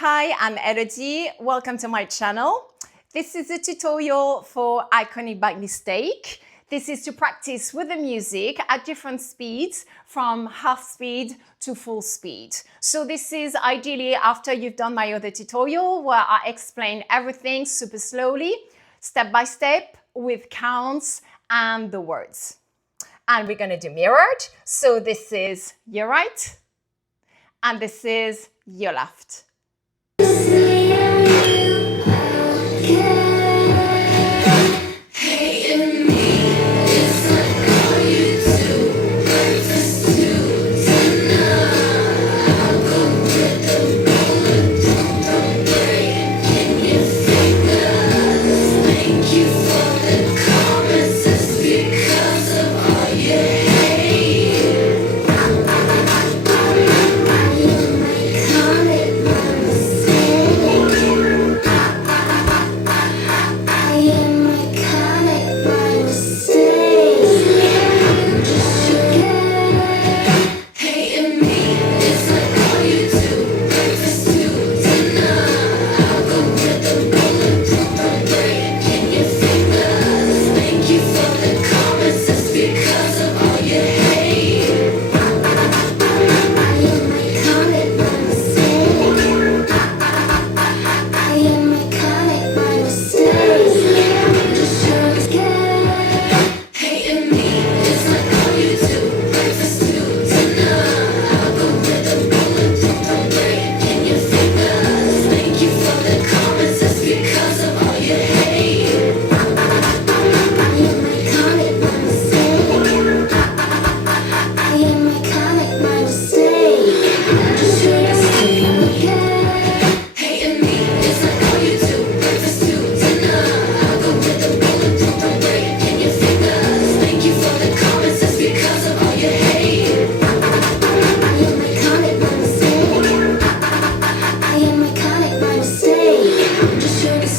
Hi, I'm Elodie. Welcome to my channel. This is a tutorial for iconic by mistake. This is to practice with the music at different speeds, from half speed to full speed. So this is ideally after you've done my other tutorial where I explain everything super slowly, step by step, with counts and the words. And we're going to do mirrored. So this is your right and this is your left.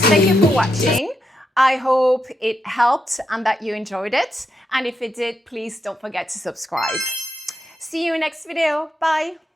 Thank you for watching. I hope it helped and that you enjoyed it. And if it did, please don't forget to subscribe. See you in next video. Bye.